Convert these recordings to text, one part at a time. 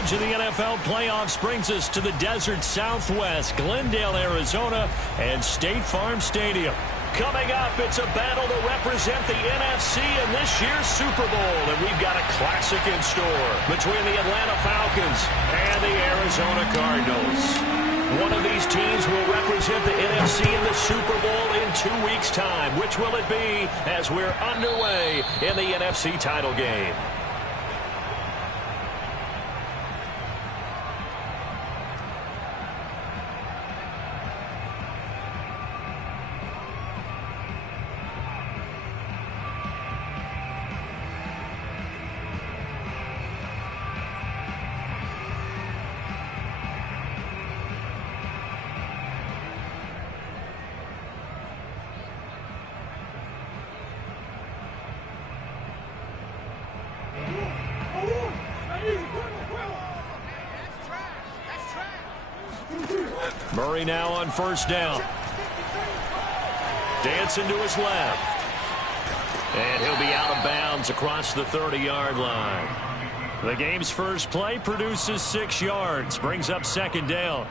coverage of the NFL playoffs brings us to the desert Southwest, Glendale, Arizona, and State Farm Stadium. Coming up, it's a battle to represent the NFC in this year's Super Bowl, and we've got a classic in store between the Atlanta Falcons and the Arizona Cardinals. One of these teams will represent the NFC in the Super Bowl in 2 weeks' time. Which will it be as we're underway in the NFC title game? Murray now on first down. Dancing to his left. And he'll be out of bounds across the 30-yard line. The game's first play produces 6 yards, brings up second down.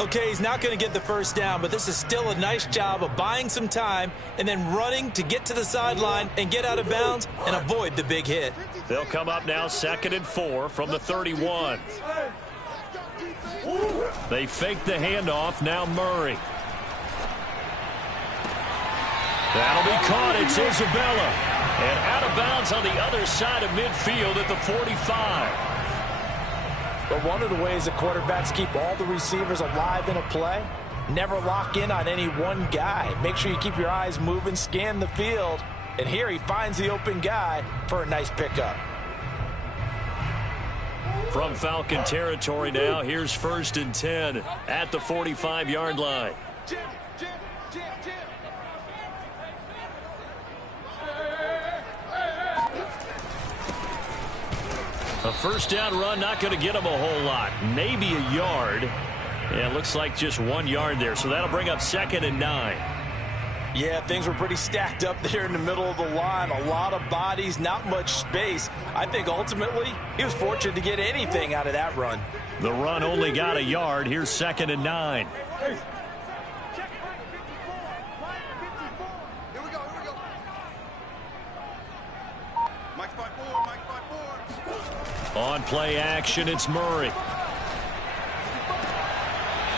Okay, he's not going to get the first down, but this is still a nice job of buying some time and then running to get to the sideline and get out of bounds and avoid the big hit. They'll come up now 2nd and 4 from the 31. They fake the handoff. Now Murray. That'll be caught. It's Isabella. And out of bounds on the other side of midfield at the 45. But one of the ways that quarterbacks keep all the receivers alive in a play, never lock in on any one guy. Make sure you keep your eyes moving, scan the field. And here he finds the open guy for a nice pickup. From Falcon territory now, here's 1st and 10 at the 45-yard line. A first down run, not going to get him a whole lot. Maybe a yard. Yeah, it looks like just 1 yard there, so that'll bring up 2nd and 9. Yeah, things were pretty stacked up there in the middle of the line. A lot of bodies, not much space. I think ultimately he was fortunate to get anything out of that run. The run only got a yard. Here's 2nd and 9. On play action, it's Murray.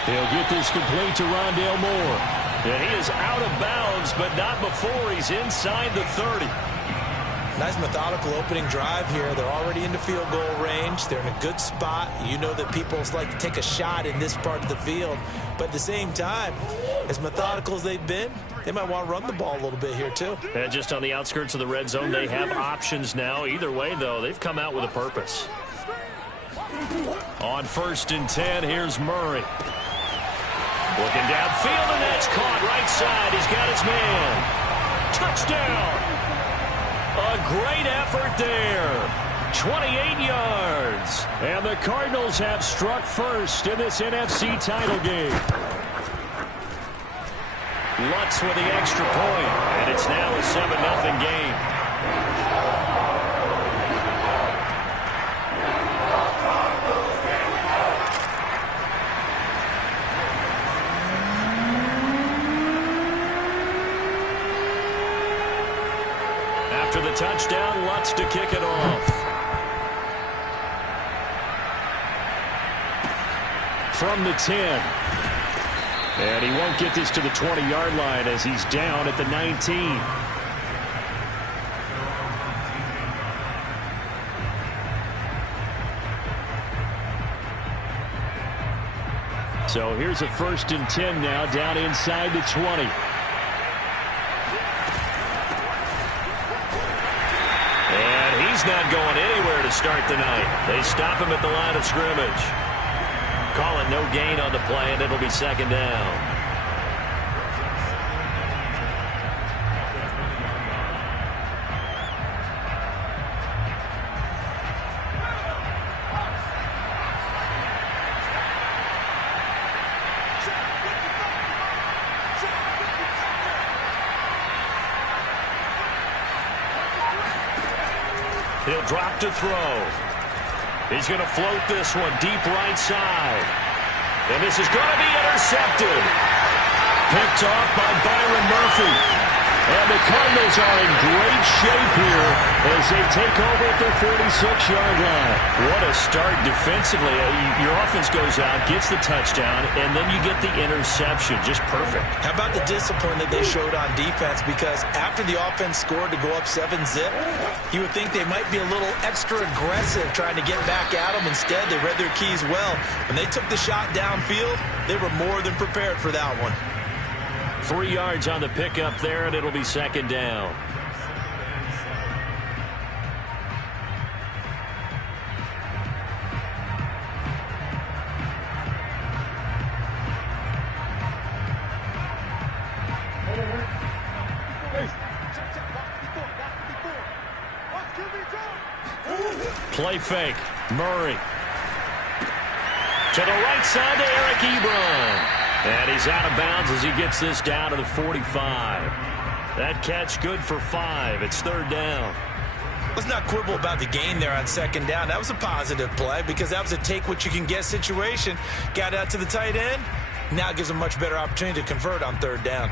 He'll get this complete to Rondale Moore. And he is out of bounds, but not before he's inside the 30. Nice methodical opening drive here. They're already into field goal range. They're in a good spot. You know that people like to take a shot in this part of the field. But at the same time, as methodical as they've been, they might want to run the ball a little bit here too. And just on the outskirts of the red zone, they have options now. Either way, though, they've come out with a purpose. On 1st and 10, here's Murray. Looking downfield, and that's caught right side. He's got his man. Touchdown. A great effort there. 28 yards. And the Cardinals have struck first in this NFC title game. Lutz with the extra point, and it's now a 7-0 game. After the touchdown, Lutz to kick it off. From the 10. And he won't get this to the 20-yard line as he's down at the 19. So here's a 1st and 10 now, down inside the 20. And he's not going anywhere to start the night. They stop him at the line of scrimmage. Call it no gain on the play, and it'll be 2nd down. He'll drop to throw. He's going to float this one deep right side. And this is going to be intercepted. Picked off by Byron Murphy. And the Cardinals are in great shape here as they take over at their 46-yard line. What a start defensively. Your offense goes out, gets the touchdown, and then you get the interception. Just perfect. How about the discipline that they showed on defense? Because after the offense scored to go up 7-zip, you would think they might be a little extra aggressive trying to get back at them. Instead, they read their keys well. When they took the shot downfield, they were more than prepared for that one. 3 yards on the pickup there, and it'll be second down. Play fake. Murray. To the right side to Eric Ebron. And he's out of bounds as he gets this down to the 45. That catch good for 5. It's third down. Let's not quibble about the gain there on second down. That was a positive play because that was a take-what-you-can-get situation. Got out to the tight end. Now it gives him a much better opportunity to convert on third down.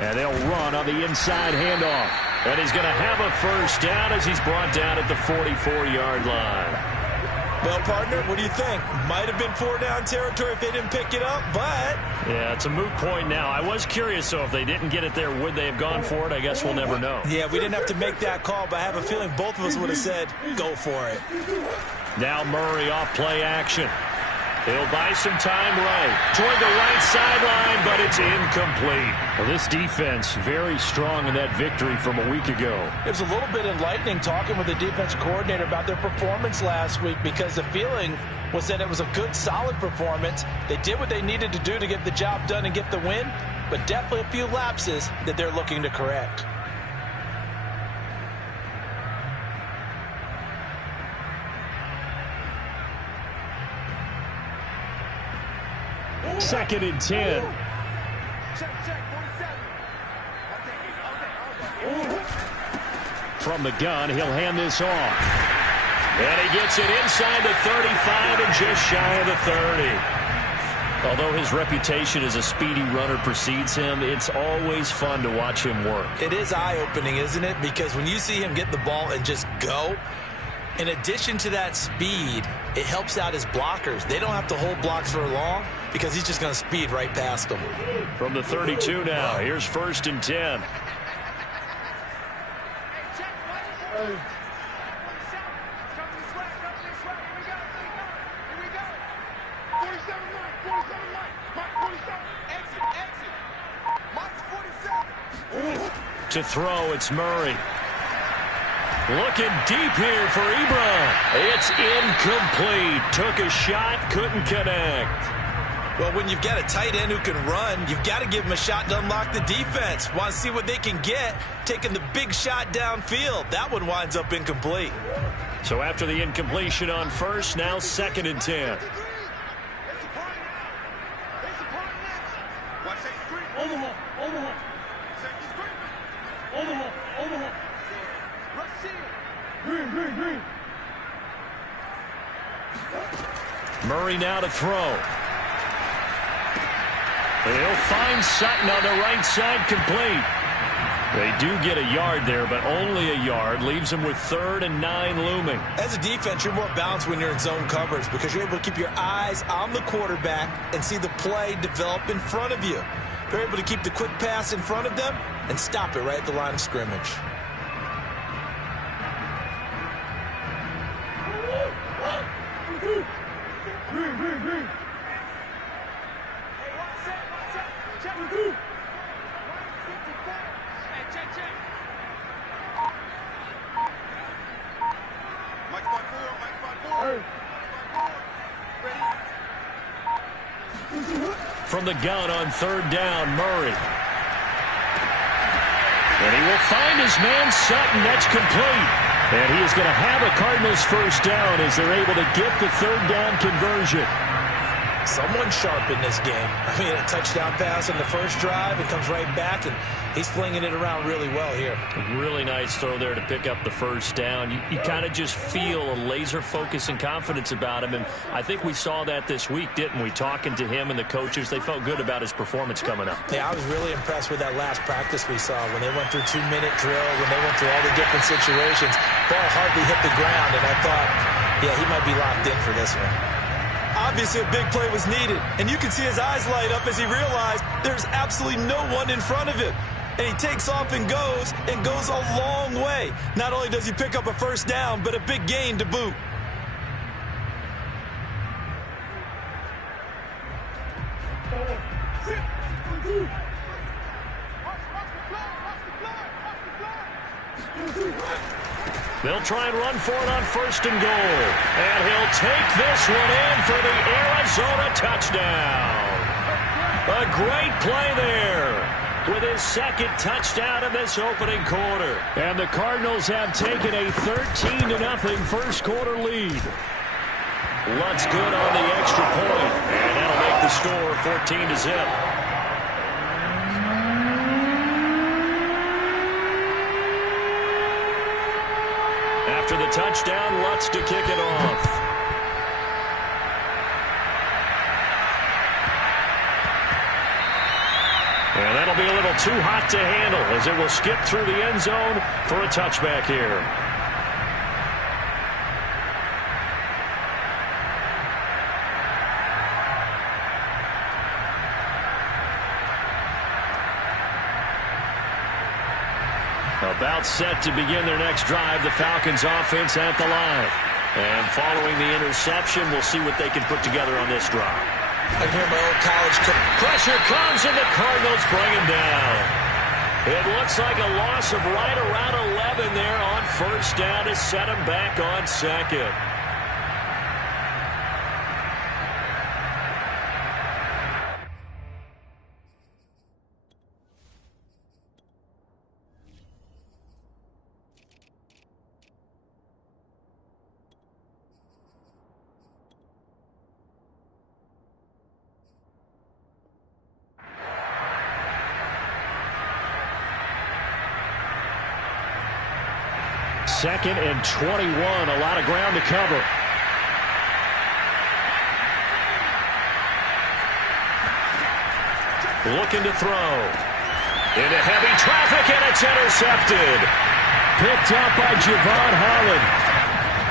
And they'll run on the inside handoff. And he's going to have a first down as he's brought down at the 44-yard line. Well, partner, what do you think? Might have been 4-down territory if they didn't pick it up, but... Yeah, it's a moot point now. I was curious, so if they didn't get it there, would they have gone for it? I guess we'll never know. Yeah, we didn't have to make that call, but I have a feeling both of us would have said, go for it. Now Murray off play action. He'll buy some time right toward the right sideline, but it's incomplete. Well, this defense very strong in that victory from a week ago. It was a little bit enlightening talking with the defensive coordinator about their performance last week because the feeling was that it was a good, solid performance. They did what they needed to do to get the job done and get the win, but definitely a few lapses that they're looking to correct. Second and 10. From the gun, he'll hand this off. And he gets it inside the 35 and just shy of the 30. Although his reputation as a speedy runner precedes him, it's always fun to watch him work. It is eye-opening, isn't it? Because when you see him get the ball and just go, in addition to that speed, it helps out his blockers. They don't have to hold blocks for long because he's just going to speed right past them. From the 32 now, here's first and 10. To throw, it's Murray. Looking deep here for Ebron. It's incomplete. Took a shot, couldn't connect. Well, when you've got a tight end who can run, you've got to give him a shot to unlock the defense. Want to see what they can get, taking the big shot downfield. That one winds up incomplete. So after the incompletion on first, now second and 10. Murray now to throw. They'll find Sutton on the right side, complete. They do get a yard there, but only a yard. Leaves them with 3rd and 9 looming. As a defense, you're more balanced when you're in zone coverage because you're able to keep your eyes on the quarterback and see the play develop in front of you. They're able to keep the quick pass in front of them and stop it right at the line of scrimmage. the gun on third down. Murray. And he will find his man Sutton. That's complete. And he is going to have a Cardinals first down as they're able to get the third down conversion. Someone sharp in this game. I mean, a touchdown pass on the first drive. It comes right back, and he's flinging it around really well here. Really nice throw there to pick up the first down. You kind of just feel a laser focus and confidence about him, and I think we saw that this week, didn't we? Talking to him and the coaches, they felt good about his performance coming up. Yeah, I was really impressed with that last practice we saw when they went through 2-minute drill, when they went through all the different situations. Ball hardly hit the ground, and I thought, yeah, he might be locked in for this one. Obviously, a big play was needed, and you can see his eyes light up as he realized there's absolutely no one in front of him. And he takes off and goes a long way. Not only does he pick up a first down, but a big gain to boot. They'll try and run for it on first and goal. And he'll take this one in for the Arizona touchdown. A great play there with his second touchdown in this opening quarter. And the Cardinals have taken a 13-0 first quarter lead. Lutz good on the extra point. And that'll make the score 14-0. After the touchdown, Lutz to kick it off. And that'll be a little too hot to handle as it will skip through the end zone for a touchback here. About set to begin their next drive, the Falcons offense at the line. And following the interception, we'll see what they can put together on this drive. I can hear my old college coach. Pressure comes and the Cardinals bring him down. It looks like a loss of right around 11 there on first down to set him back on second. Second and 21, a lot of ground to cover. Looking to throw. Into heavy traffic, and it's intercepted. Picked up by Javon Holland.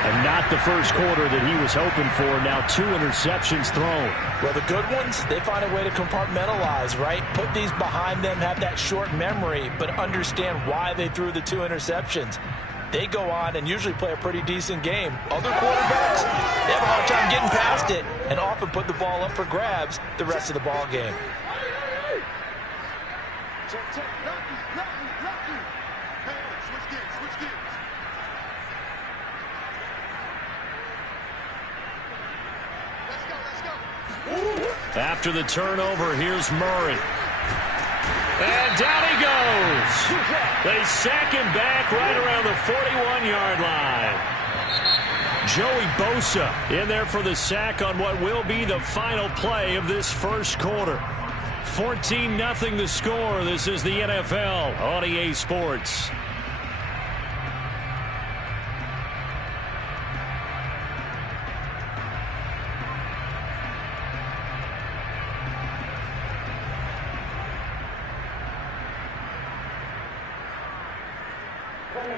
And not the first quarter that he was hoping for. Now 2 interceptions thrown. Well, the good ones, they find a way to compartmentalize, right? Put these behind them, have that short memory, but understand why they threw the 2 interceptions. They go on and usually play a pretty decent game. Other quarterbacks, they have a hard time getting past it and often put the ball up for grabs the rest of the ball game. After the turnover, here's Murray. And down he goes. They sack him back right around the 41-yard line. Joey Bosa in there for the sack on what will be the final play of this first quarter. 14-0 the score. This is the NFL on EA Sports.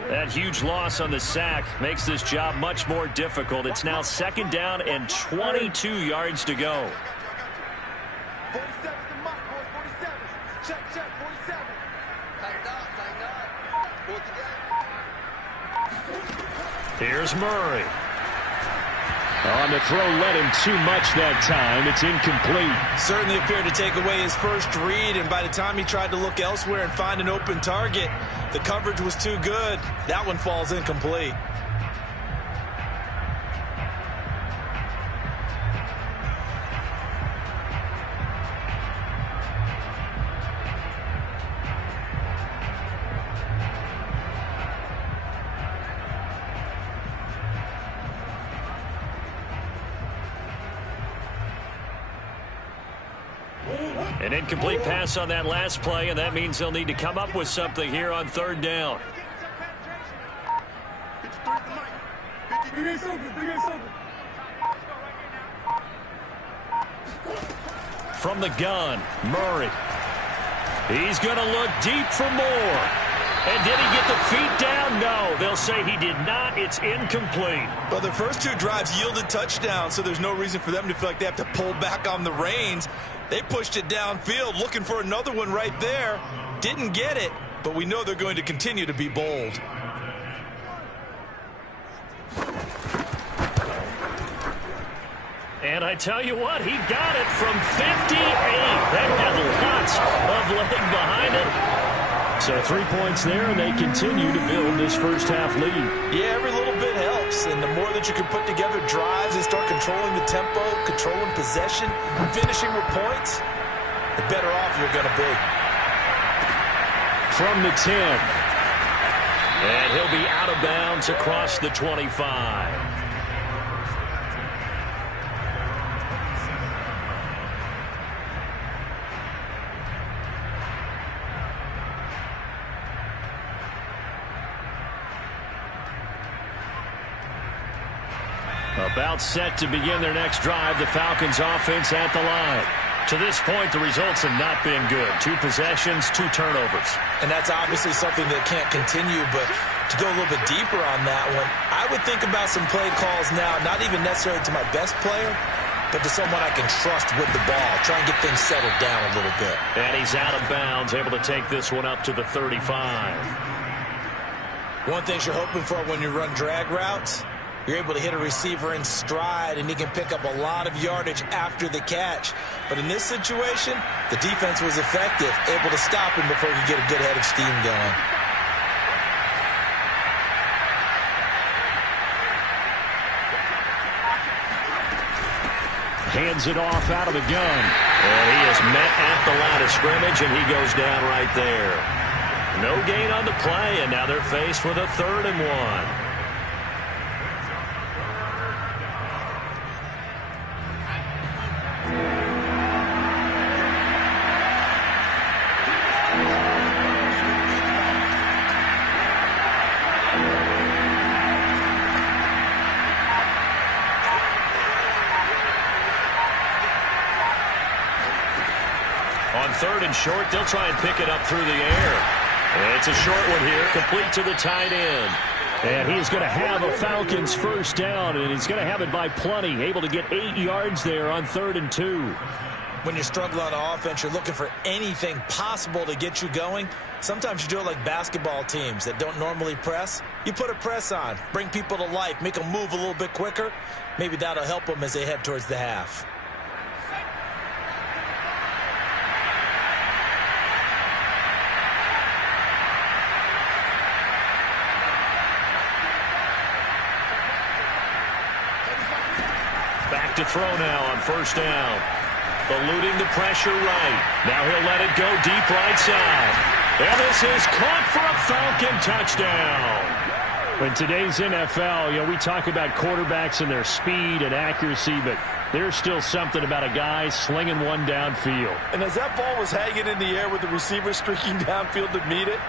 That huge loss on the sack makes this job much more difficult. It's now second down and 22 yards to go. 47 to Mike, boys, 47. Check, 47. Tighten up. Here's Murray. On the throw, led him too much that time. It's incomplete. Certainly appeared to take away his first read, and by the time he tried to look elsewhere and find an open target, the coverage was too good. That one falls incomplete. An incomplete pass on that last play, and that means they'll need to come up with something here on third down. From the gun, Murray. He's going to look deep for more. And did he get the feet down? No, they'll say he did not. It's incomplete. Well, the first two drives yielded touchdowns, so there's no reason for them to feel like they have to pull back on the reins. They pushed it downfield, looking for another one right there. Didn't get it, but we know they're going to continue to be bold. And I tell you what, he got it from 58. That had lots of leg behind it. So 3 points there, and they continue to build this first-half lead. Yeah, every little bit helps, and the more that you can put together drives and start controlling the tempo, controlling possession, finishing with points, the better off you're going to be. From the 10. And he'll be out of bounds across the 25. About set to begin their next drive, the Falcons offense at the line. To this point, the results have not been good. 2 possessions, 2 turnovers. And that's obviously something that can't continue, but to go a little bit deeper on that one, I would think about some play calls now, not even necessarily to my best player, but to someone I can trust with the ball. Try and get things settled down a little bit. And he's out of bounds, able to take this one up to the 35. One thing you're hoping for when you run drag routes, you're able to hit a receiver in stride, and he can pick up a lot of yardage after the catch. But in this situation, the defense was effective, able to stop him before he could get a good head of steam going. Hands it off out of the gun. And he is met at the line of scrimmage, and he goes down right there. No gain on the play, and now they're faced with a 3rd and 1. On 3rd and short, they'll try and pick it up through the air. And it's a short one here, complete to the tight end. And he's going to have a Falcons first down, and he's going to have it by plenty. Able to get 8 yards there on 3rd and 2. When you're struggling on offense, you're looking for anything possible to get you going. Sometimes you do it like basketball teams that don't normally press. You put a press on, bring people to life, make them move a little bit quicker. Maybe that'll help them as they head towards the half. Back to throw now on 1st down. Eluding the pressure right. Now he'll let it go deep right side. And this is caught for a Falcon touchdown. In today's NFL, we talk about quarterbacks and their speed and accuracy, but there's still something about a guy slinging one downfield. And as that ball was hanging in the air with the receiver streaking downfield to meet it,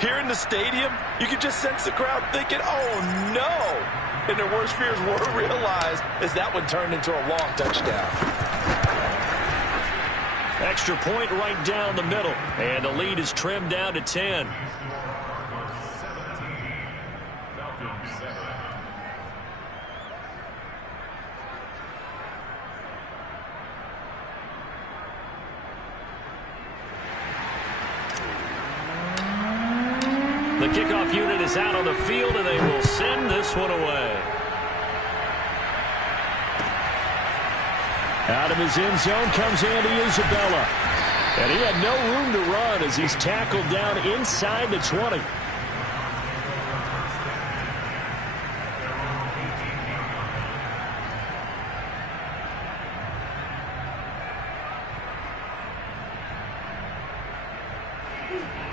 here in the stadium, you could just sense the crowd thinking, oh, no. And their worst fears were realized as that one turned into a long touchdown. Extra point right down the middle. And the lead is trimmed down to 10. The kickoff unit is out on the field, and they will send this one away. Out of his end zone comes Andy Isabella. And he had no room to run as he's tackled down inside the 20.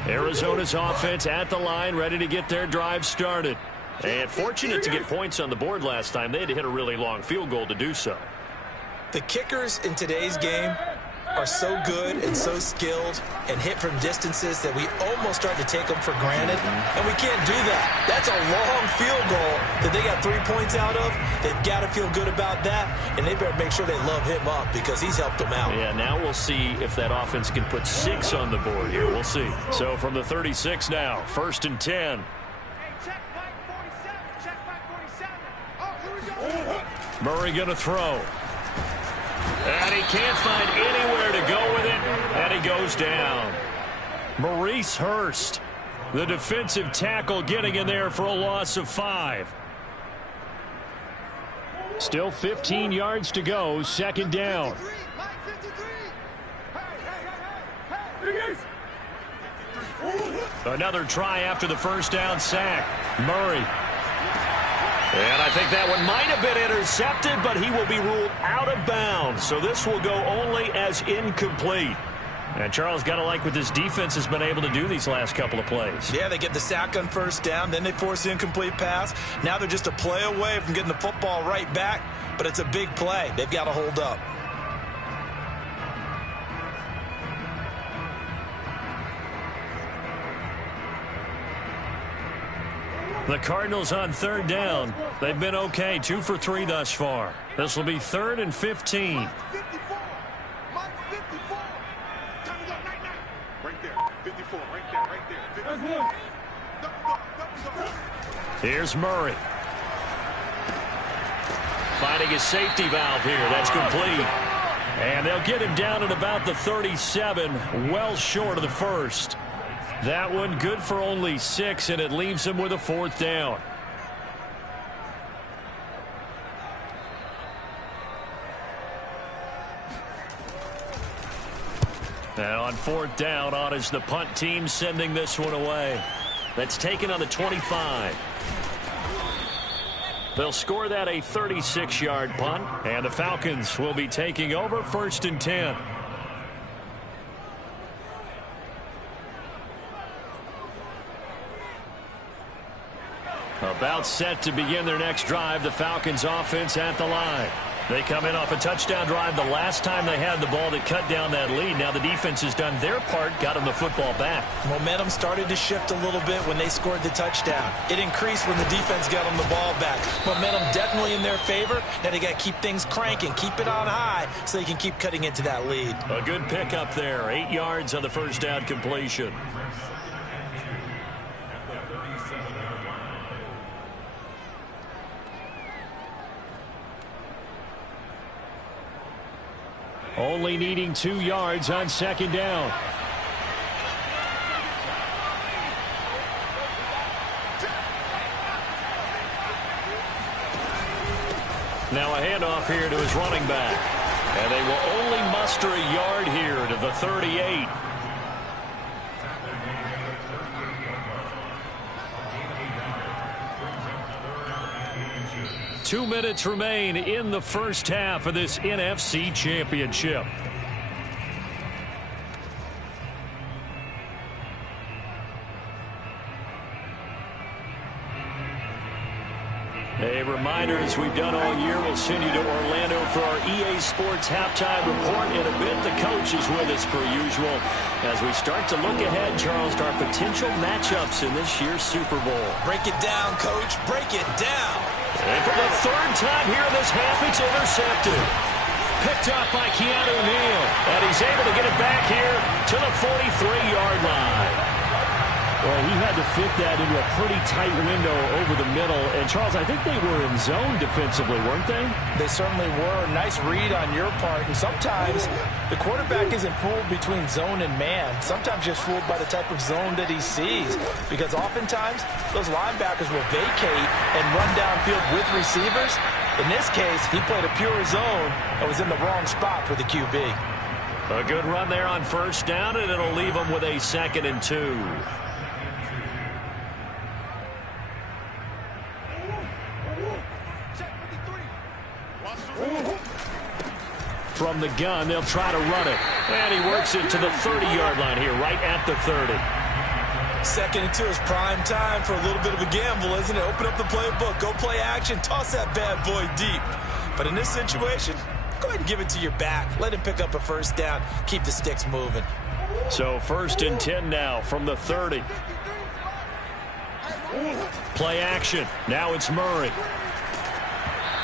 Arizona's offense at the line, ready to get their drive started. And fortunate to get points on the board last time. They had to hit a really long field goal to do so. The kickers in today's game are so good and so skilled and hit from distances that we almost start to take them for granted, and we can't do that. That's a long field goal that they got 3 points out of. They've got to feel good about that, and they better make sure they love him up because he's helped them out. Yeah, now we'll see if that offense can put 6 on the board here. We'll see. So from the 36 now, 1st and 10. Hey, check back 47. Check back 47. Oh, here we go. Murray going to throw. And he can't find anywhere to go with it, and he goes down. Maurice Hurst, the defensive tackle, getting in there for a loss of 5. Still 15 yards to go, 2nd down. Mike 53. Hey. Another try after the 1st down sack. Murray. And I think that one might have been intercepted, but he will be ruled out of bounds. So this will go only as incomplete. And Charles, got to like what this defense has been able to do these last couple of plays. Yeah, they get the sack on 1st down, then they force the incomplete pass. Now they're just a play away from getting the football right back, but it's a big play. They've got to hold up. The Cardinals on 3rd down. They've been okay, 2 for 3 thus far. This will be 3rd and 15. Mike 54. Mike 54. Time to go. Night. Right there. 54. Right there. 54. Here's Murray. Finding his safety valve here. That's complete. And they'll get him down at about the 37, well short of the 1st. That one good for only 6, and it leaves him with a 4th down. And on 4th down, on is the punt team sending this one away. That's taken on the 25. They'll score that a 36-yard punt, and the Falcons will be taking over 1st and 10. About set to begin their next drive, the Falcons offense at the line. They come in off a touchdown drive the last time they had the ball that cut down that lead. Now the defense has done their part, got them the football back. Momentum started to shift a little bit when they scored the touchdown. It increased when the defense got them the ball back. Momentum definitely in their favor. Now they got to keep things cranking, keep it on high so they can keep cutting into that lead. A good pickup there, 8 yards on the 1st down completion. Only needing 2 yards on 2nd down. Now a handoff here to his running back. And they will only muster a yard here to the 38. Two minutes remain in the 1st half of this NFC Championship. A reminder, as we've done all year, we'll send you to Orlando for our EA Sports halftime report. In a bit, the coach is with us per usual as we start to look ahead, Charles, to our potential matchups in this year's Super Bowl. Break it down, Coach. Break it down. And for the 3rd time here in this half, it's intercepted. Picked up by Keanu Neal. And he's able to get it back here to the 43-yard line. Well, he had to fit that into a pretty tight window over the middle. And, Charles, I think they were in zone defensively, weren't they? They certainly were. Nice read on your part. And sometimes the quarterback isn't fooled between zone and man. Sometimes just fooled by the type of zone that he sees. Because oftentimes those linebackers will vacate and run downfield with receivers. In this case, he played a pure zone and was in the wrong spot for the QB. A good run there on 1st down, and it'll leave them with a 2nd and 2. From the gun, they'll try to run it. And he works it to the 30-yard line here, right at the 30. 2nd and 2 is prime time for a little bit of a gamble, isn't it? Open up the playbook, go play action, toss that bad boy deep. But in this situation, go ahead and give it to your back. Let him pick up a first down. Keep the sticks moving. So 1st and 10 now from the 30. Play action. Now it's Murray.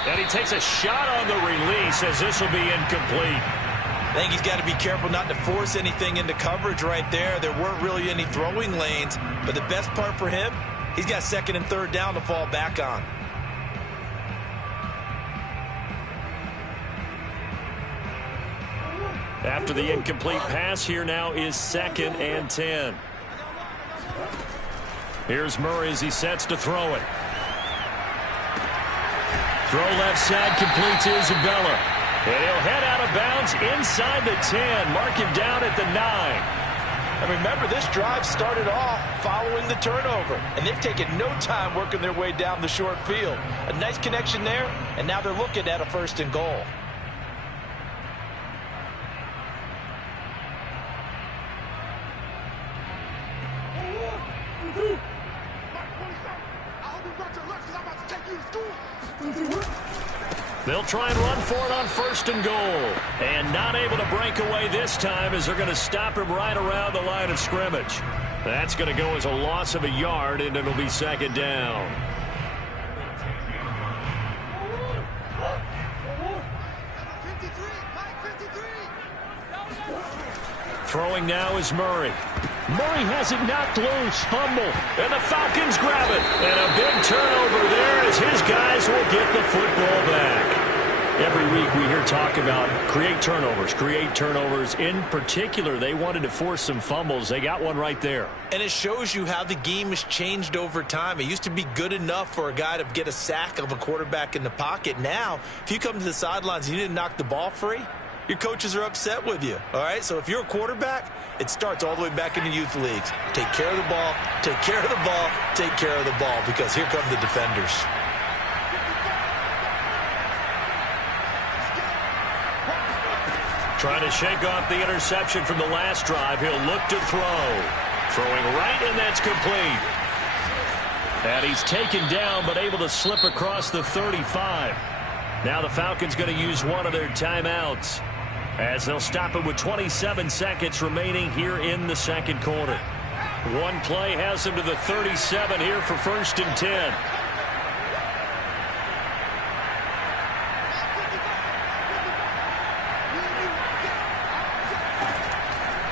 And he takes a shot on the release as this will be incomplete. I think he's got to be careful not to force anything into coverage right there. There weren't really any throwing lanes, but the best part for him, he's got 2nd and 3rd down to fall back on. After the incomplete pass, here now is 2nd and 10. Here's Murray as he sets to throw it. Throw left side, complete to Isabella. And he'll head out of bounds inside the 10. Mark him down at the 9. And remember, this drive started off following the turnover. And they've taken no time working their way down the short field. A nice connection there, and now they're looking at a 1st and goal. They'll try and run for it on 1st and goal. And not able to break away this time as they're going to stop him right around the line of scrimmage. That's going to go as a loss of a yard, and it'll be 2nd down. Throwing now is Murray. Murray has it knocked loose. Fumble. And the Falcons grab it. And a big turnover there as his guys will get the football back. Every week we hear talk about create turnovers. In particular, they wanted to force some fumbles. They got one right there. And it shows you how the game has changed over time. It used to be good enough for a guy to get a sack of a quarterback in the pocket. Now, if you come to the sidelines and you didn't knock the ball free, your coaches are upset with you, all right? So if you're a quarterback, it starts all the way back in the youth leagues. Take care of the ball, take care of the ball, take care of the ball, because here come the defenders. Trying to shake off the interception from the last drive. He'll look to throw. Throwing right, and that's complete. And he's taken down, but able to slip across the 35. Now the Falcons going to use one of their timeouts, as they'll stop it with 27 seconds remaining here in the 2nd quarter. One play has them to the 37 here for 1st and 10.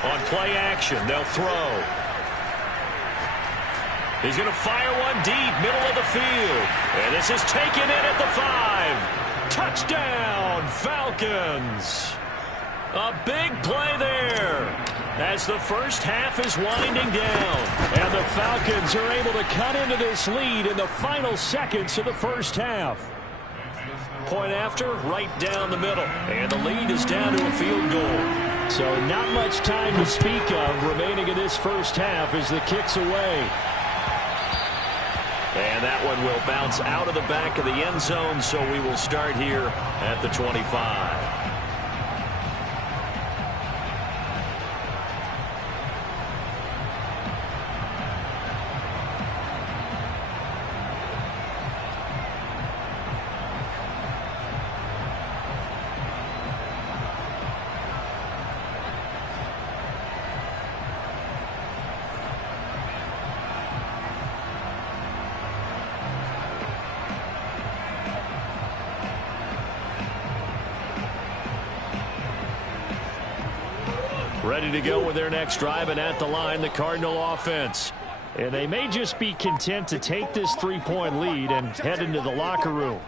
On play action, they'll throw. He's going to fire one deep, middle of the field. And this is taken in at the 5. Touchdown, Falcons. A big play there as the first half is winding down. And the Falcons are able to cut into this lead in the final seconds of the first half. Point after, right down the middle. And the lead is down to a field goal. So not much time to speak of remaining in this first half as the kick's away. And that one will bounce out of the back of the end zone, so we will start here at the 25. Ready to go with their next drive, and at the line, the Cardinal offense. And they may just be content to take this 3-point lead and head into the locker room.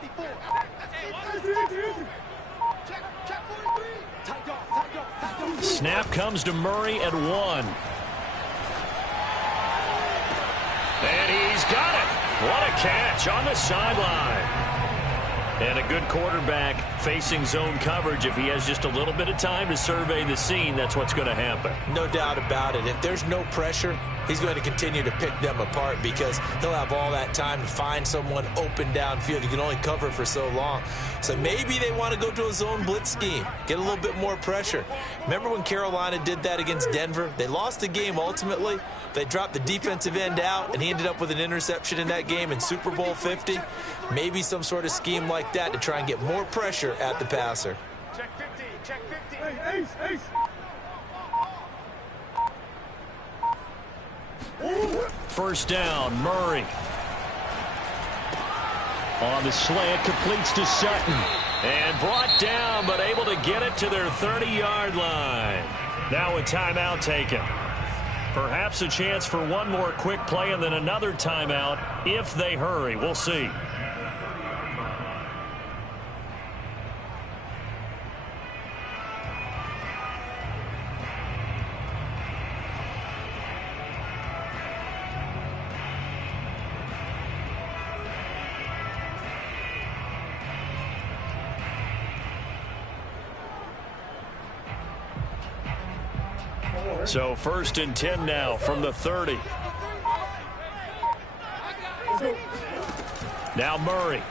Snap comes to Murray at 1. And he's got it. What a catch on the sideline. And a good quarterback facing zone coverage. If he has just a little bit of time to survey the scene, that's what's going to happen. No doubt about it. If there's no pressure, he's going to continue to pick them apart because he'll have all that time to find someone open downfield. You can only cover for so long. So maybe they want to go to a zone blitz scheme, get a little bit more pressure. Remember when Carolina did that against Denver? They lost the game ultimately. They dropped the defensive end out, and he ended up with an interception in that game in Super Bowl 50. Maybe some sort of scheme like that to try and get more pressure at the passer. check 50. Hey, ace. First down, Murray. On the slant, completes to Sutton. And brought down, but able to get it to their 30-yard line. Now a timeout taken. Perhaps a chance for one more quick play and then another timeout if they hurry. We'll see. So 1st and 10 now from the 30. Now Murray.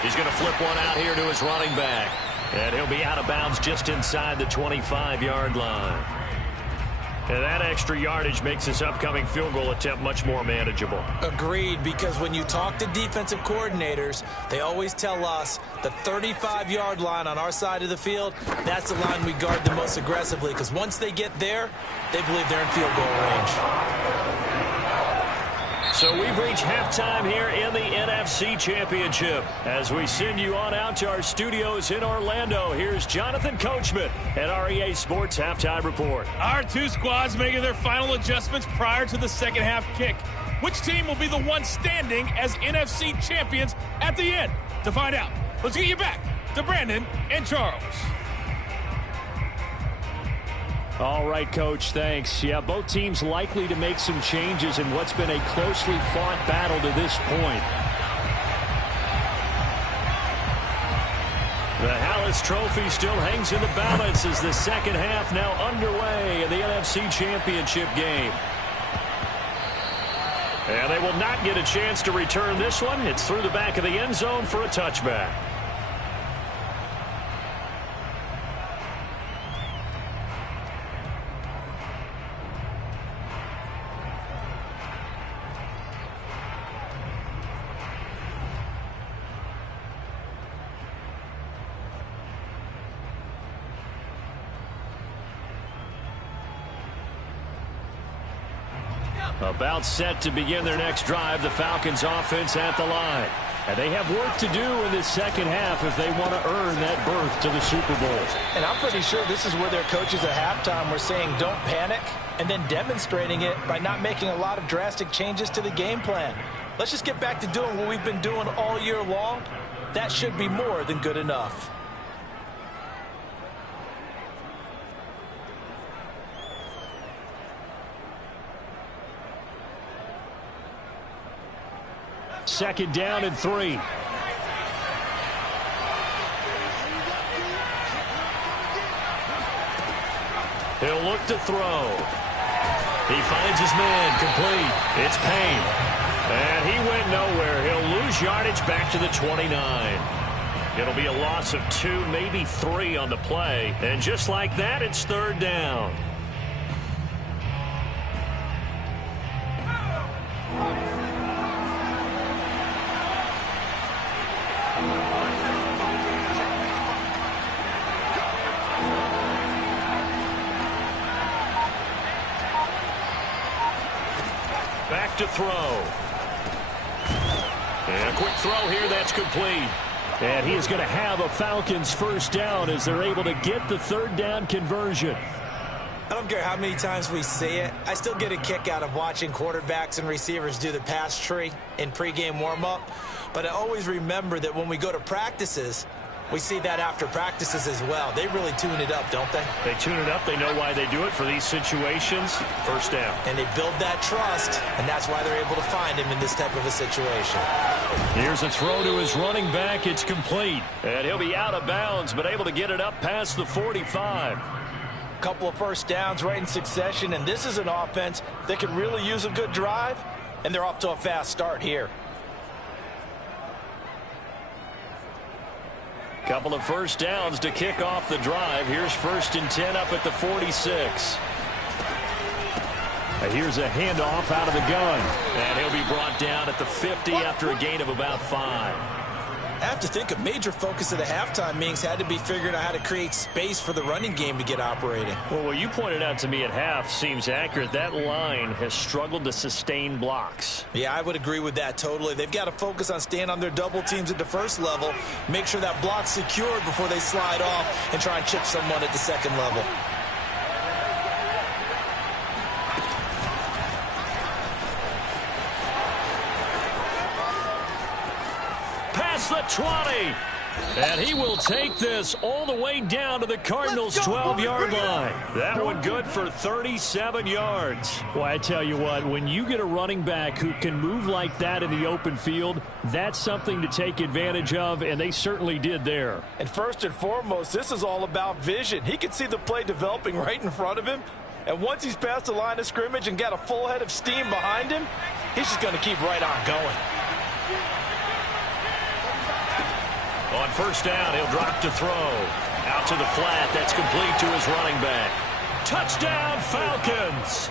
He's going to flip one out here to his running back. And he'll be out of bounds just inside the 25-yard line. And that extra yardage makes this upcoming field goal attempt much more manageable. Agreed, because when you talk to defensive coordinators, they always tell us the 35-yard line on our side of the field, that's the line we guard the most aggressively, because once they get there, they believe they're in field goal range. So we've reached halftime here in the NFC Championship. As we send you on out to our studios in Orlando, here's Jonathan Coachman at REA Sports Halftime Report. Our two squads making their final adjustments prior to the second half kick. Which team will be the one standing as NFC champions at the end? To find out, let's get you back to Brandon and Charles. All right, Coach, thanks. Yeah, both teams likely to make some changes in what's been a closely fought battle to this point. The Hallis Trophy still hangs in the balance as the second half now underway in the NFC Championship game. And they will not get a chance to return this one. It's through the back of the end zone for a touchback. About set to begin their next drive, the Falcons offense at the line. And they have work to do in this second half if they want to earn that berth to the Super Bowl. And I'm pretty sure this is where their coaches at halftime were saying don't panic, and then demonstrating it by not making a lot of drastic changes to the game plan. Let's just get back to doing what we've been doing all year long. That should be more than good enough. Second down and 3. He'll look to throw. He finds his man complete. It's Payne. And he went nowhere. He'll lose yardage back to the 29. It'll be a loss of 2, maybe 3 on the play. And just like that, it's third down. Back to throw. And a quick throw here, that's complete. And he is going to have a Falcons first down as they're able to get the third down conversion. I don't care how many times we see it. I still get a kick out of watching quarterbacks and receivers do the pass tree in pregame warm-up. But I always remember that when we go to practices, we see that after practices as well. They really tune it up, don't they? They tune it up. They know why they do it for these situations. First down. And they build that trust, and that's why they're able to find him in this type of a situation. Here's a throw to his running back. It's complete. And he'll be out of bounds, but able to get it up past the 45. Couple of first downs right in succession, and this is an offense that could really use a good drive, and they're off to a fast start here. Couple of first downs to kick off the drive. Here's 1st and 10 up at the 46. Here's a handoff out of the gun. And he'll be brought down at the 50 after a gain of about 5. I have to think a major focus of the halftime meetings had to be figuring out how to create space for the running game to get operating. Well, what you pointed out to me at half seems accurate. That line has struggled to sustain blocks. Yeah, I would agree with that totally. They've got to focus on staying on their double teams at the first level, make sure that block's secured before they slide off and try and chip someone at the second level. Past the 20. And he will take this all the way down to the Cardinals' 12-yard line. That one good for 37 yards. Well, I tell you what, when you get a running back who can move like that in the open field, that's something to take advantage of, and they certainly did there. And first and foremost, this is all about vision. He can see the play developing right in front of him. And once he's past the line of scrimmage and got a full head of steam behind him, he's just going to keep right on going. On first down, he'll drop to throw. Out to the flat. That's complete to his running back. Touchdown, Falcons.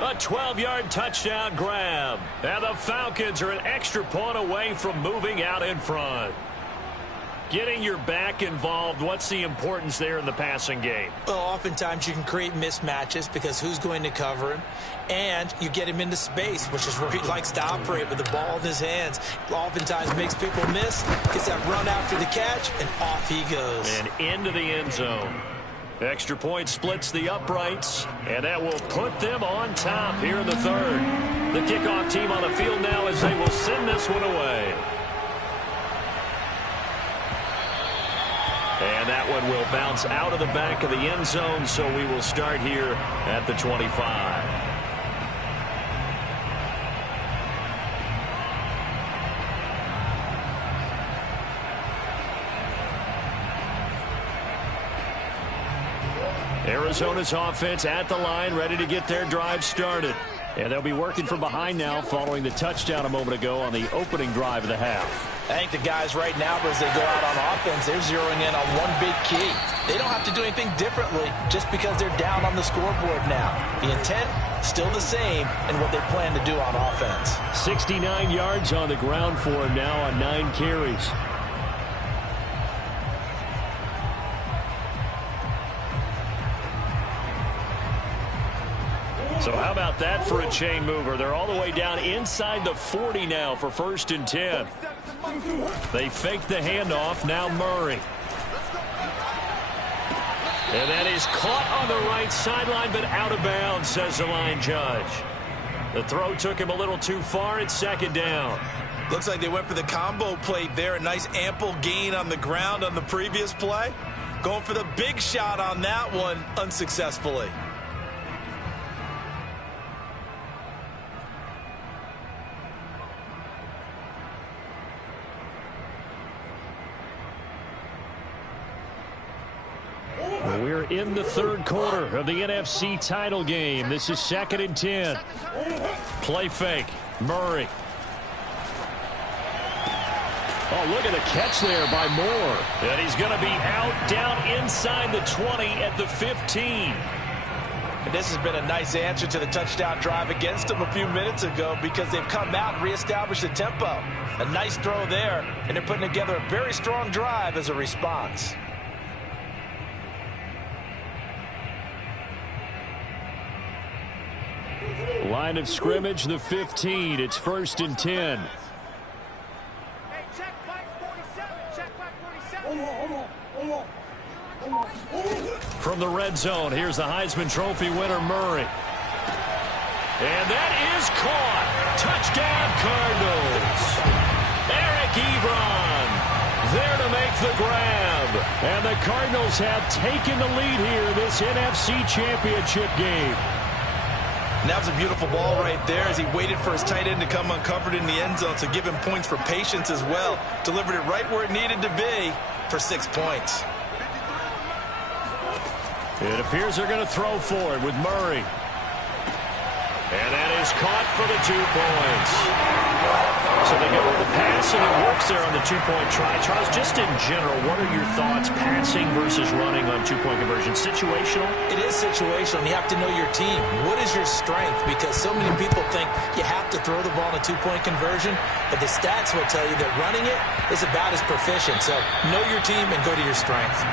A 12-yard touchdown grab. And the Falcons are an extra point away from moving out in front. Getting your back involved, what's the importance there in the passing game? Well, oftentimes you can create mismatches because who's going to cover him? And you get him into space, which is where he likes to operate with the ball in his hands. Oftentimes makes people miss, gets that run after the catch, and off he goes. And into the end zone. Extra point splits the uprights, and that will put them on top here in the third. The kickoff team on the field now as they will send this one away. And that one will bounce out of the back of the end zone, so we will start here at the 25. Arizona's offense at the line, ready to get their drive started. And they'll be working from behind now following the touchdown a moment ago on the opening drive of the half. I think the guys right now, as they go out on offense, they're zeroing in on one big key. They don't have to do anything differently just because they're down on the scoreboard now. The intent, still the same, and what they plan to do on offense. 69 yards on the ground for him now on 9 carries. So how about that for a chain mover? They're all the way down inside the 40 now for 1st and 10. They fake the handoff. Now Murray. And that is caught on the right sideline, but out of bounds, says the line judge. The throw took him a little too far. It's 2nd down. Looks like they went for the combo play there. A nice ample gain on the ground on the previous play. Going for the big shot on that one unsuccessfully. We're in the third quarter of the NFC title game. This is 2nd and 10. Play fake. Murray. Oh, look at the catch there by Moore. And he's going to be out down inside the 20 at the 15. And this has been a nice answer to the touchdown drive against them a few minutes ago because they've come out and reestablished the tempo. A nice throw there, and they're putting together a very strong drive as a response. Line of scrimmage, the 15. It's 1st and 10. Hey, check back 47. Check back 47. From the red zone, here's the Heisman Trophy winner, Murray. And that is caught. Touchdown, Cardinals. Eric Ebron there to make the grab. And the Cardinals have taken the lead here in this NFC Championship game. And that was a beautiful ball right there as he waited for his tight end to come uncovered in the end zone to give him points for patience as well. Delivered it right where it needed to be for 6 points. It appears they're going to throw for it with Murray. And that is caught for the 2 points. So they go with the pass, and it works there on the two-point try. Charles, just in general, what are your thoughts passing versus running on two-point conversion? Situational? It is situational. You have to know your team. What is your strength? Because so many people think you have to throw the ball in a two-point conversion, but the stats will tell you that running it is about as proficient. So know your team and go to your strength.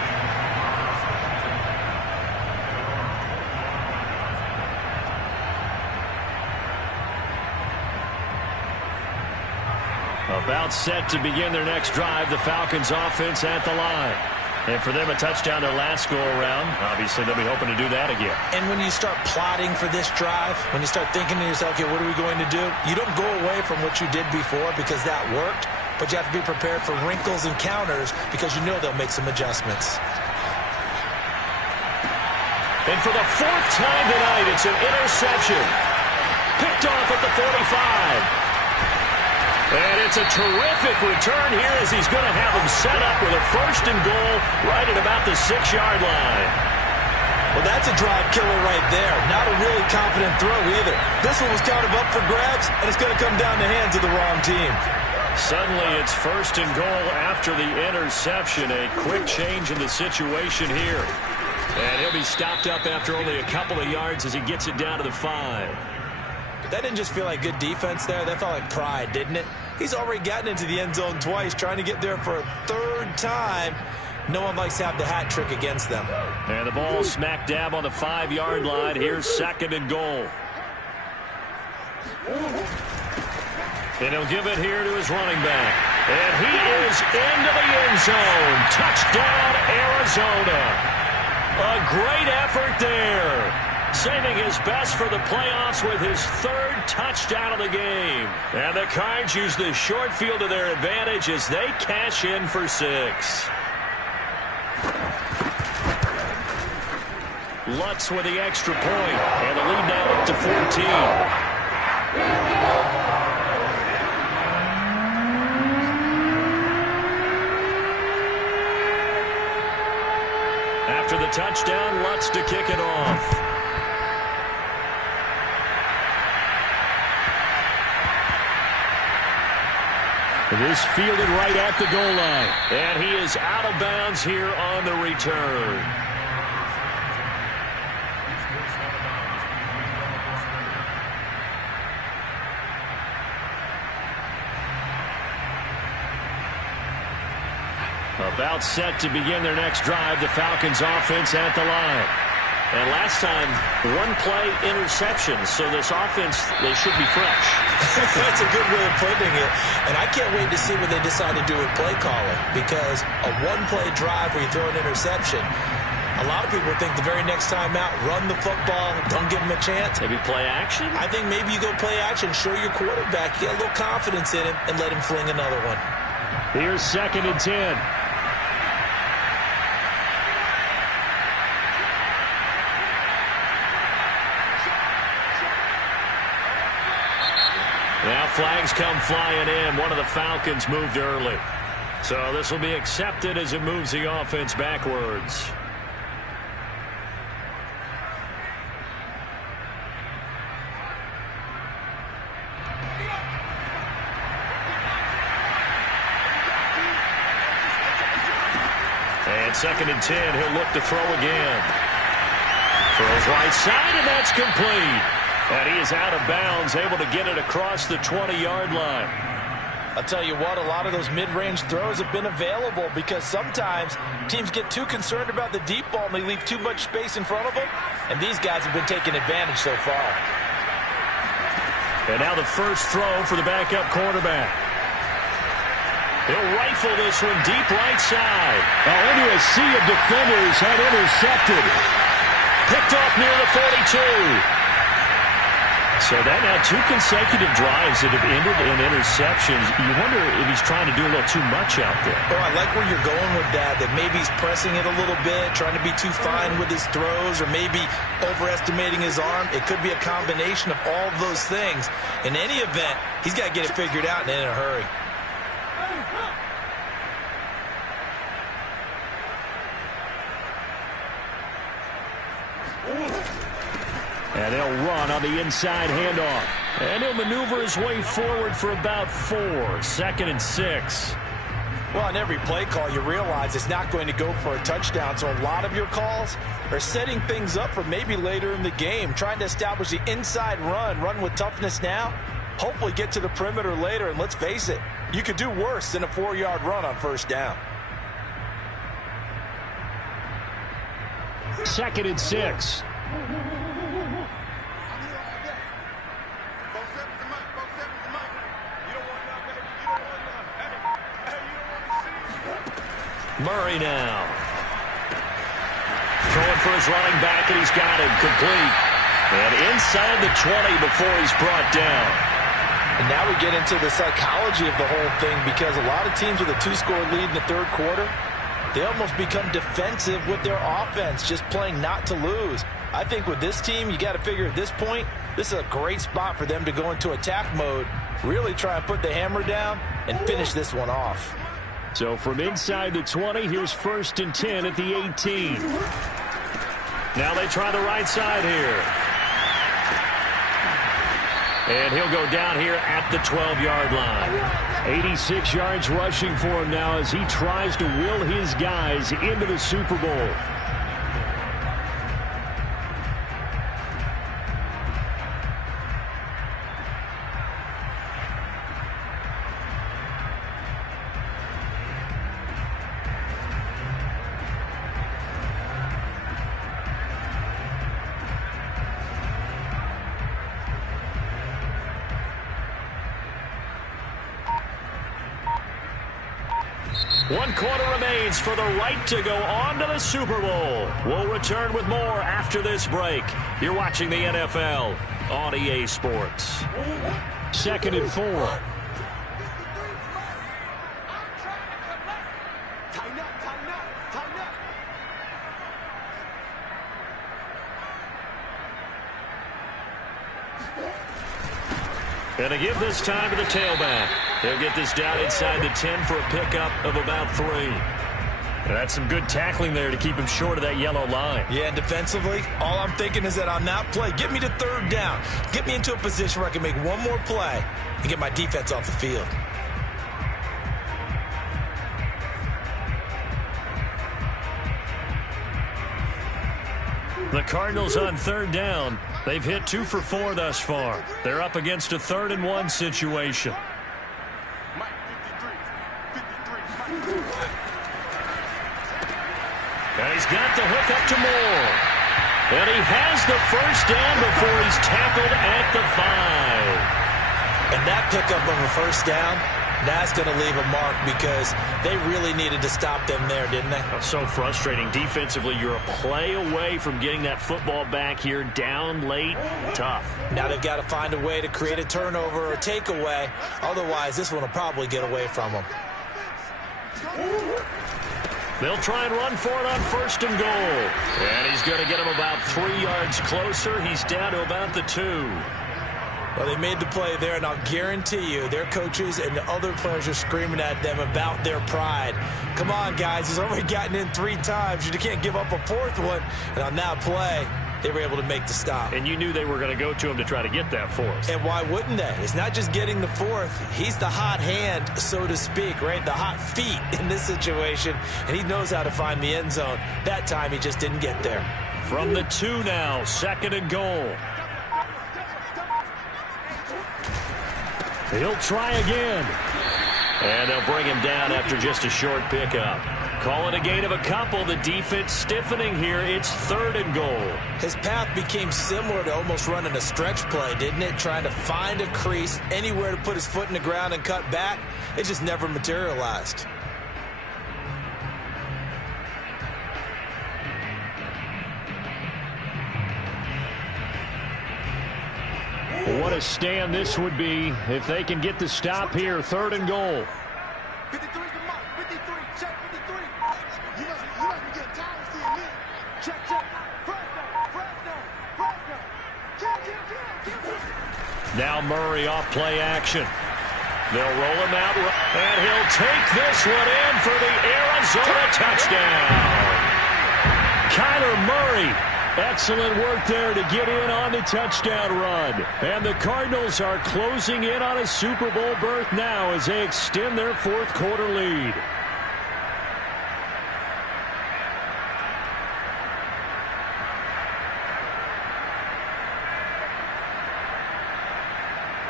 About set to begin their next drive, the Falcons offense at the line. And for them, a touchdown their last go-around. Obviously, they'll be hoping to do that again. And when you start plotting for this drive, when you start thinking to yourself, okay, what are we going to do? You don't go away from what you did before because that worked, but you have to be prepared for wrinkles and counters because you know they'll make some adjustments. And for the fourth time tonight, it's an interception. Picked off at the 45. And it's a terrific return here as he's going to have him set up with a 1st and goal right at about the 6-yard line. Well, that's a drive killer right there. Not a really confident throw either. This one was kind of up for grabs, and it's going to come down the hands of the wrong team. Suddenly it's 1st and goal after the interception. A quick change in the situation here. And he'll be stopped up after only a couple of yards as he gets it down to the 5. That didn't just feel like good defense there. That felt like pride, didn't it? He's already gotten into the end zone twice, trying to get there for a 3rd time. No one likes to have the hat trick against them. And the ball smack dab on the 5-yard line. Here's 2nd and goal. And he'll give it here to his running back. And he is into the end zone. Touchdown, Arizona. A great effort there. Saving his best for the playoffs with his 3rd touchdown of the game. And the Cards use the short field to their advantage as they cash in for 6. Lutz with the extra point. And the lead now up to 14. After the touchdown, Lutz to kick it off. It is fielded right at the goal line. And he is out of bounds here on the return. About set to begin their next drive, the Falcons offense at the line. And last time, 1-play interception. So this offense, they should be fresh. That's a good way of putting it. And I can't wait to see what they decide to do with play calling. Because a 1-play drive where you throw an interception, a lot of people think the very next time out, run the football, don't give them a chance. Maybe play action? I think maybe you go play action, show your quarterback, get a little confidence in him, and let him fling another one. Here's 2nd and 10. Now flags come flying in. One of the Falcons moved early. So this will be accepted as it moves the offense backwards. And 2nd and 10. He'll look to throw again. Throws right side, and that's complete. And he is out of bounds, able to get it across the 20-yard line. I'll tell you what, a lot of those mid-range throws have been available because sometimes teams get too concerned about the deep ball and they leave too much space in front of them. And these guys have been taking advantage so far. And now the first throw for the backup quarterback. He'll rifle this one deep right side. Into a sea of defenders had intercepted. Picked off near the 42. So that now 2 consecutive drives that have ended in interceptions. You wonder if he's trying to do a little too much out there. Oh, I like where you're going with that maybe he's pressing it a little bit, trying to be too fine with his throws, or maybe overestimating his arm. It could be a combination of all of those things. In any event, he's got to get it figured out and in a hurry. And they'll run on the inside handoff. And he'll maneuver his way forward for about 4. 2nd and 6. Well, on every play call, you realize it's not going to go for a touchdown. So a lot of your calls are setting things up for maybe later in the game, trying to establish the inside run with toughness now, hopefully get to the perimeter later. And let's face it, you could do worse than a 4-yard run on first down. 2nd and 6. Murray now. Throwing for his running back, and he's got him complete. And inside the 20 before he's brought down. And now we get into the psychology of the whole thing, because a lot of teams with a 2-score lead in the third quarter, they almost become defensive with their offense, just playing not to lose. I think with this team, you got to figure at this point, this is a great spot for them to go into attack mode, really try and put the hammer down and finish this one off. So from inside the 20, here's 1st and 10 at the 18. Now they try the right side here. And he'll go down here at the 12-yard line. 86 yards rushing for him now as he tries to will his guys into the Super Bowl. One quarter remains for the right to go on to the Super Bowl. We'll return with more after this break. You're watching the NFL on EA Sports. 2nd and 4. And to give this time to the tailback. He'll get this down inside the 10 for a pickup of about 3. And that's some good tackling there to keep him short of that yellow line. Yeah, and defensively, all I'm thinking is that on that play, get me to 3rd down. Get me into a position where I can make one more play and get my defense off the field. The Cardinals on 3rd down. They've hit 2 for 4 thus far. They're up against a 3rd and 1 situation. And he's got the hook up to Moore. And he has the 1st down before he's tackled at the 5. And that pickup of a 1st down, that's going to leave a mark because they really needed to stop them there, didn't they? Oh, so frustrating. Defensively, you're a play away from getting that football back here down late. Tough. Now they've got to find a way to create a turnover or takeaway. Otherwise, this one will probably get away from them. They'll try and run for it on 1st and goal. And he's going to get him about 3 yards closer. He's down to about the 2. Well, they made the play there, and I'll guarantee you their coaches and the other players are screaming at them about their pride. Come on, guys. He's already gotten in 3 times. You can't give up a 4th one. And on that play, they were able to make the stop. And you knew they were going to go to him to try to get that 4th. And why wouldn't they? It's not just getting the 4th. He's the hot hand, so to speak, right? The hot feet in this situation. And he knows how to find the end zone. That time, he just didn't get there. From the 2 now, 2nd and goal. He'll try again. And they'll bring him down after just a short pickup. Call it a gain of a couple. The defense stiffening here. It's 3rd and goal. His path became similar to almost running a stretch play, didn't it? Trying to find a crease, anywhere to put his foot in the ground and cut back. It just never materialized. What a stand this would be if they can get the stop here. 3rd and goal. 53's the mark. 53. Check 53. You must be getting tired of seeing me. Check. Fresno. Now Murray off play action. They'll roll him out, and he'll take this one in for the Arizona touchdown. Kyler Murray Excellent work there to get in on the touchdown run. And the Cardinals are closing in on a Super Bowl berth now as they extend their fourth quarter lead.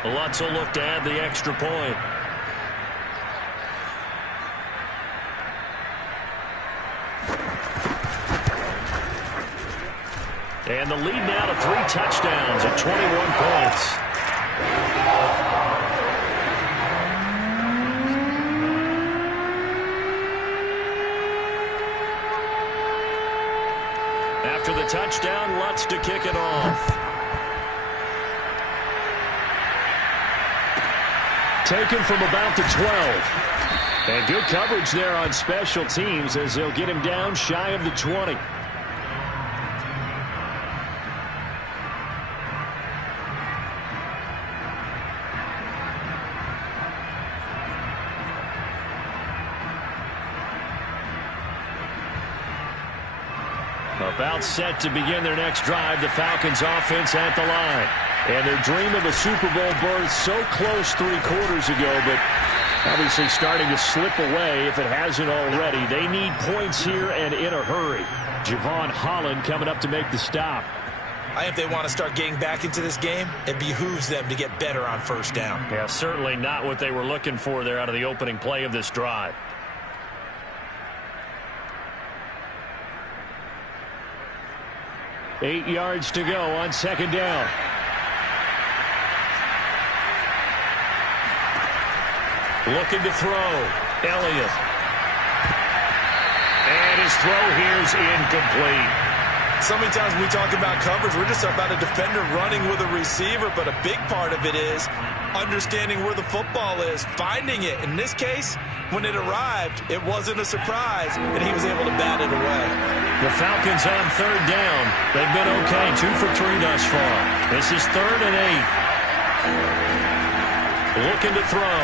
Lutz will look to add the extra point. And the lead now to 3 touchdowns at 21 points. After the touchdown, Lutz to kick it off. Taken from about the 12. And good coverage there on special teams as they'll get him down shy of the 20. About set to begin their next drive, the Falcons offense at the line. And their dream of a Super Bowl berth so close 3 quarters ago, but obviously starting to slip away if it hasn't already. They need points here and in a hurry. Javon Holland coming up to make the stop. I think if they want to start getting back into this game, it behooves them to get better on first down. Yeah, certainly not what they were looking for there out of the opening play of this drive. Eight yards to go on second down. Looking to throw. Elliott. And his throw here is incomplete. So many times when we talk about coverage, we're just about a defender running with a receiver, but a big part of it is understanding where the football is, finding it. In this case, when it arrived, it wasn't a surprise, and he was able to bat it away. The Falcons on third down. They've been okay, 2 for 3 thus far. This is 3rd and 8. Looking to throw.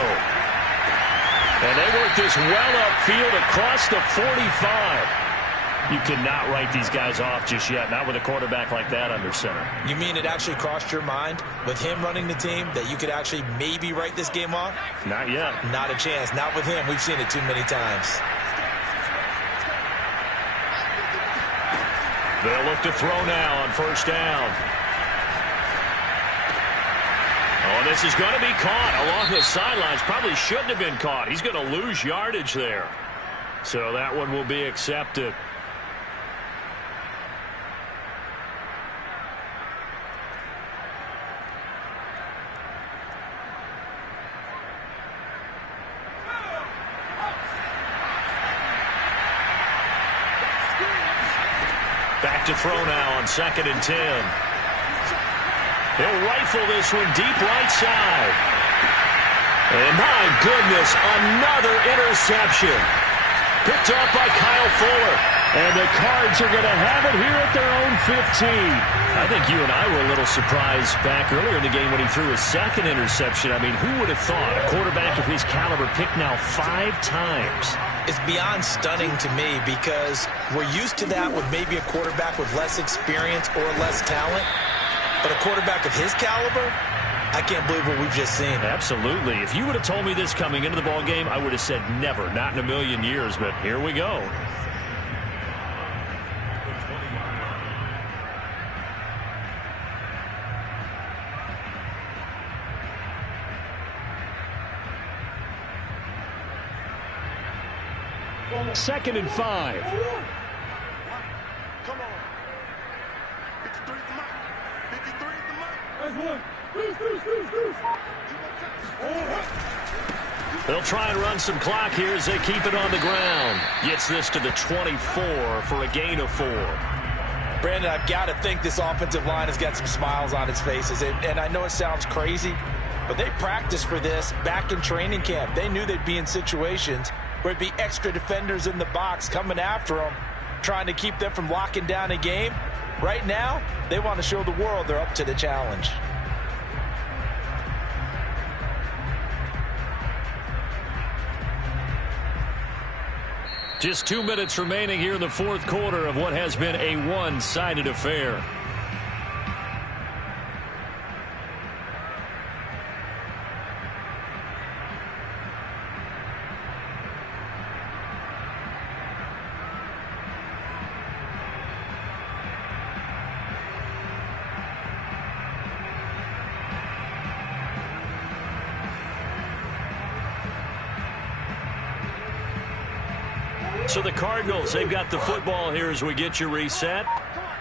And they work this well upfield across the 45. You cannot write these guys off just yet, not with a quarterback like that under center. You mean it actually crossed your mind with him running the team that you could actually maybe write this game off? Not yet. Not a chance. Not with him. We've seen it too many times. They'll look to throw now on first down. Oh, this is going to be caught along the sidelines. Probably shouldn't have been caught. He's going to lose yardage there. So that one will be accepted. Back to throw now on 2nd and 10. He'll rifle this one deep right side. And my goodness, another interception. Picked up by Kyle Fuller. And the Cards are going to have it here at their own 15. I think you and I were a little surprised back earlier in the game when he threw his 2nd interception. I mean, who would have thought a quarterback of his caliber picked now 5 times? It's beyond stunning to me because we're used to that with maybe a quarterback with less experience or less talent. But a quarterback of his caliber, I can't believe what we've just seen. Absolutely. If you would have told me this coming into the ballgame, I would have said never, not in a million years. But here we go. Second and 5. Come on. 53 is the mark. 53 is the mark. That's one. They'll try and run some clock here as they keep it on the ground. Gets this to the 24 for a gain of 4. Brandon, I've got to think this offensive line has got some smiles on its faces. And I know it sounds crazy, but they practiced for this back in training camp. They knew they'd be in situations where it'd be extra defenders in the box coming after them, trying to keep them from locking down a game. Right now, they want to show the world they're up to the challenge. Just 2 minutes remaining here in the fourth quarter of what has been a one-sided affair. So the Cardinals, they've got the football here as we get you reset.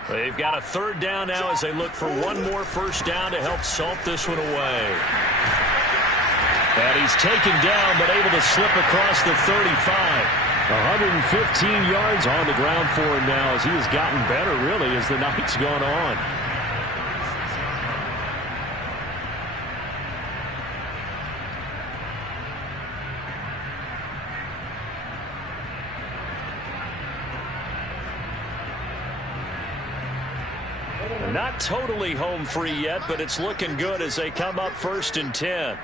They've got a third down now as they look for one more first down to help salt this one away. And he's taken down but able to slip across the 35. 115 yards on the ground for him now as he has gotten better really as the night's gone on. Not totally home free yet, but it's looking good as they come up 1st and 10.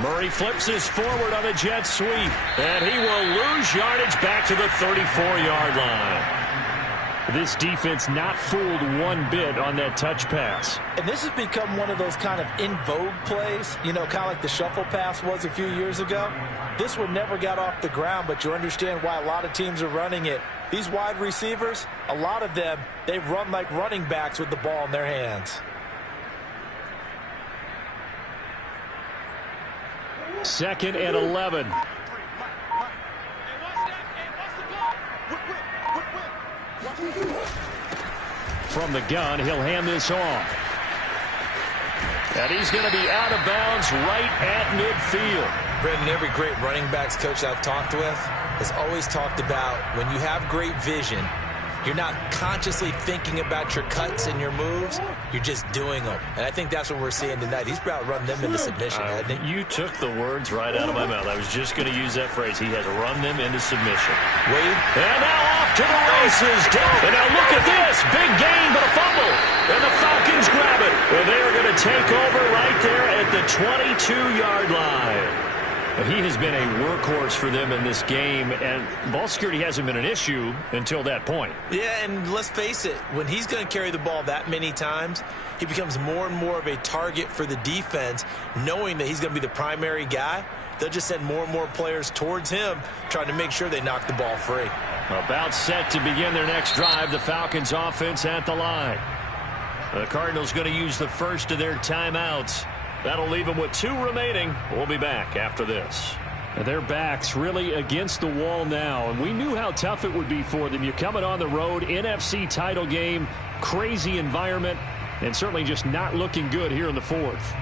Murray flips his forward on a jet sweep, and he will lose yardage back to the 34-yard line. This defense not fooled one bit on that touch pass. And this has become one of those kind of in vogue plays, you know, kind of like the shuffle pass was a few years ago. This one never got off the ground, but you understand why a lot of teams are running it. These wide receivers, a lot of them, they run like running backs with the ball in their hands. Second and 11. From the gun, he'll hand this off. And he's going to be out of bounds right at midfield. Brendan, every great running backs coach I've talked with has always talked about when you have great vision, you're not consciously thinking about your cuts and your moves. You're just doing them. And I think that's what we're seeing tonight. He's about to run them into submission, hasn't he? You took the words right out of my mouth. I was just going to use that phrase. He has run them into submission. Wade. And now off to the races. And now look at this. Big gain, but a fumble. And the Falcons grab it. And they are going to take over right there at the 22-yard line. He has been a workhorse for them in this game, and ball security hasn't been an issue until that point. Yeah, and let's face it, when he's going to carry the ball that many times, he becomes more and more of a target for the defense, knowing that he's going to be the primary guy. They'll just send more and more players towards him, trying to make sure they knock the ball free. About set to begin their next drive, the Falcons offense at the line. The Cardinals going to use the first of their timeouts. That'll leave them with 2 remaining. We'll be back after this. Their backs really against the wall now, and we knew how tough it would be for them. You're coming on the road, NFC title game, crazy environment, and certainly just not looking good here in the fourth.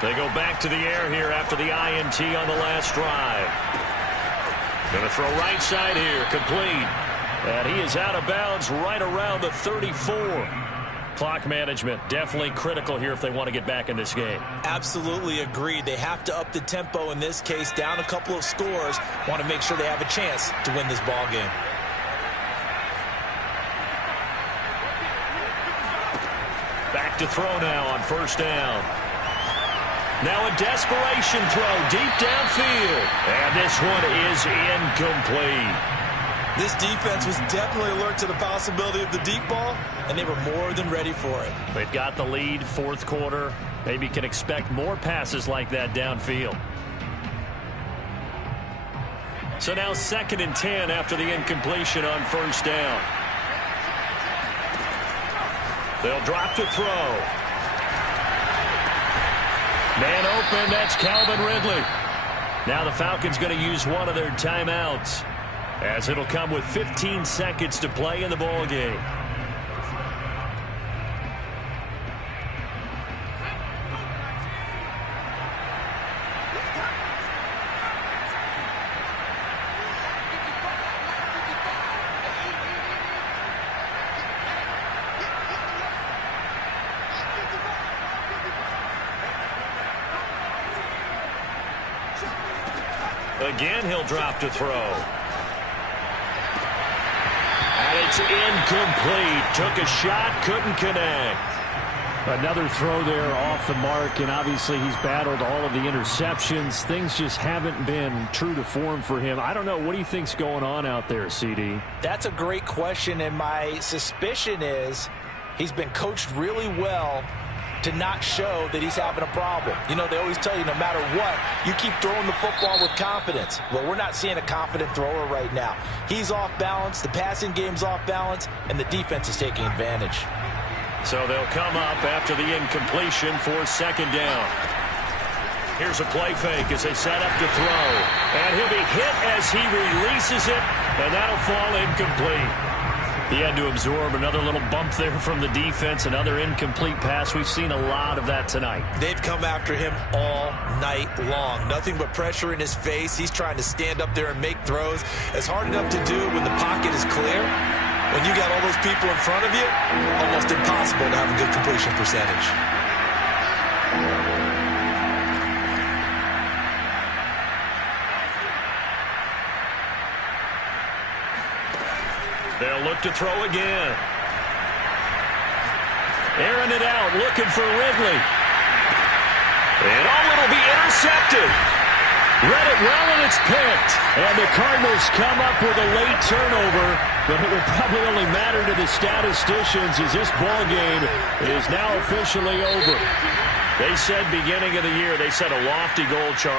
They go back to the air here after the INT on the last drive. Going to throw right side here, complete. And he is out of bounds right around the 34. Clock management definitely critical here if they want to get back in this game. Absolutely agreed. They have to up the tempo in this case, down a couple of scores. Want to make sure they have a chance to win this ball game. Back to throw now on first down. Now a desperation throw deep downfield. And this one is incomplete. This defense was definitely alert to the possibility of the deep ball, and they were more than ready for it. They've got the lead, fourth quarter. Maybe can expect more passes like that downfield. So now 2nd and 10 after the incompletion on first down. They'll drop to throw. Man open, that's Calvin Ridley. Now the Falcons going to use one of their timeouts, as it'll come with 15 seconds to play in the ball game. Again, he'll drop to throw. And it It's incomplete. Took a shot, couldn't connect. Another throw there off the mark, and obviously he's battled all of the interceptions. Things just haven't been true to form for him. I don't know. What do you think's going on out there, CD? That's a great question, and my suspicion is he's been coached really well to not show that he's having a problem. You know, they always tell you no matter what, you keep throwing the football with confidence. Well, we're not seeing a confident thrower right now. He's off balance, the passing game's off balance, and the defense is taking advantage. So they'll come up after the incompletion for second down. Here's a play fake as they set up to throw. And he'll be hit as he releases it, and that'll fall incomplete. He had to absorb another little bump there from the defense, another incomplete pass. We've seen a lot of that tonight. They've come after him all night long. Nothing but pressure in his face. He's trying to stand up there and make throws. It's hard enough to do when the pocket is clear. When you got all those people in front of you, almost impossible to have a good completion percentage. They'll look to throw again. Airing it out, looking for Ridley. And it'll be intercepted. Read it well, and it's picked. And the Cardinals come up with a late turnover, but it will probably only matter to the statisticians as this ball game is now officially over. They said beginning of the year, they set a lofty goal, Charles.